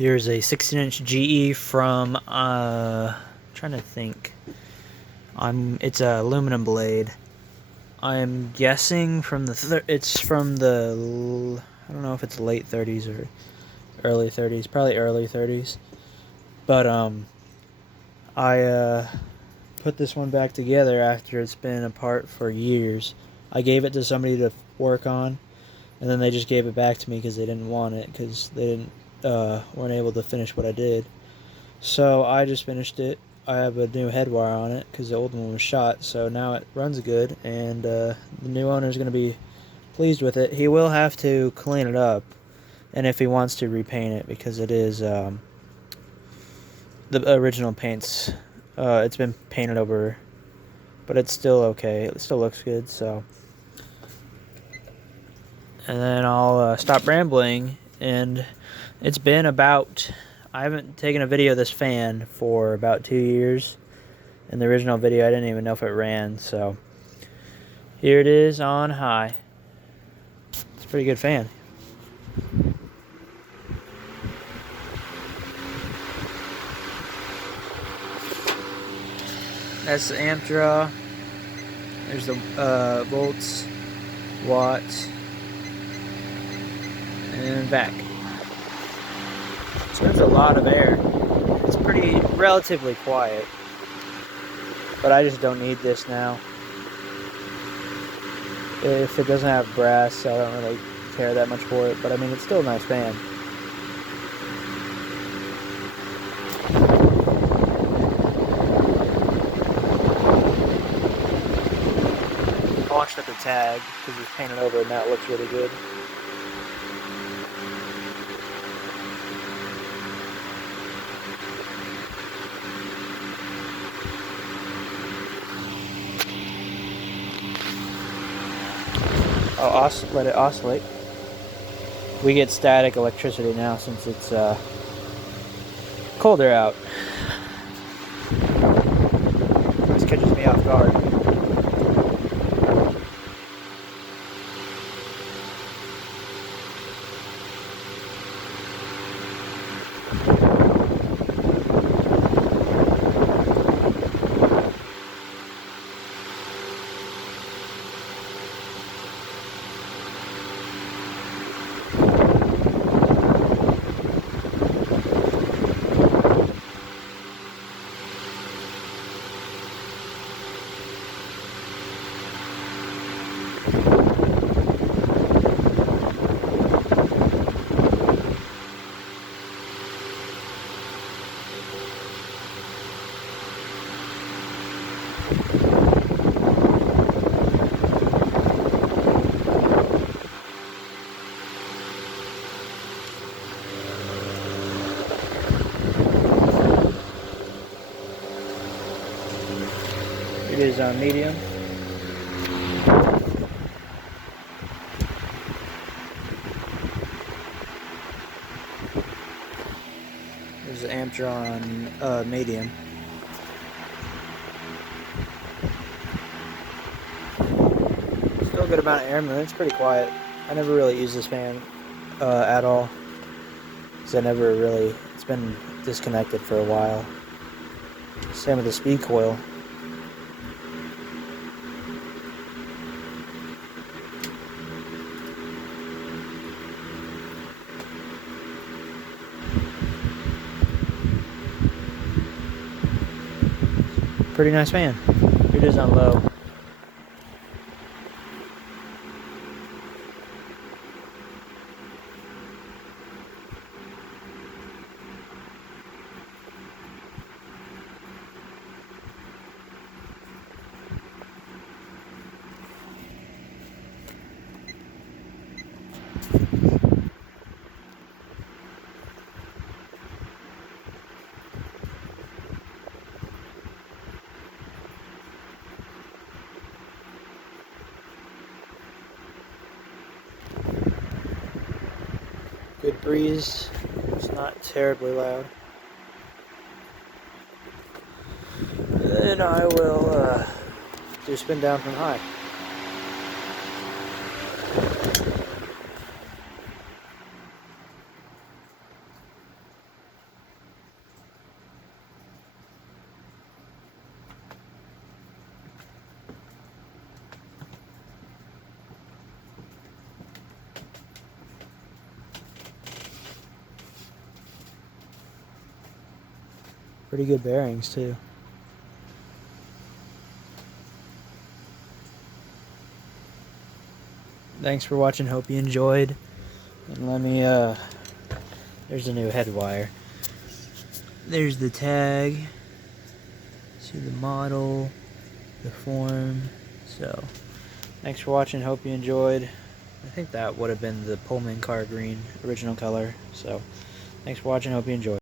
Here's a 16-inch GE from trying to think. It's a aluminum blade. I'm guessing from it's from the I don't know if it's late 30s or early 30s, probably early 30s. But I put this one back together after it's been apart for years. I gave it to somebody to work on, and then they just gave it back to me because they didn't want it, because they didn't weren't able to finish what I did. So I just finished it. I have a new head wire on it because the old one was shot, so now it runs good, and the new owner is going to be pleased with it. He will have to clean it up, and if he wants to repaint it, because it is the original paint's it's been painted over, but it's still okay. It still looks good. So, and then I'll stop rambling. And it's been about, I haven't taken a video of this fan for about 2 years. In the original video, I didn't even know if it ran. So here it is on high. It's a pretty good fan. That's the amp draw. There's the volts, watts, and back. So that's a lot of air. It's relatively quiet, but I just don't need this now. If it doesn't have brass, I don't really care that much for it, but I mean, it's still a nice fan. Polished up the tag because it's painted over and that looks really good. I'll let it oscillate. We get static electricity now since it's colder out. This catches me off guard. It is on medium. There's the amp draw on medium. Still a good amount of air movement. It's pretty quiet. I never really use this fan at all, because it's been disconnected for a while. Same with the speed coil. Pretty nice fan. Here it is on low. Good breeze. It's not terribly loud. Then I will do spin down from high. Pretty good bearings too. Thanks for watching, hope you enjoyed. And let me, there's a new head wire. There's the tag. See the model, the form. So, thanks for watching, hope you enjoyed. I think that would have been the Pullman car green, original color. So, thanks for watching, hope you enjoyed.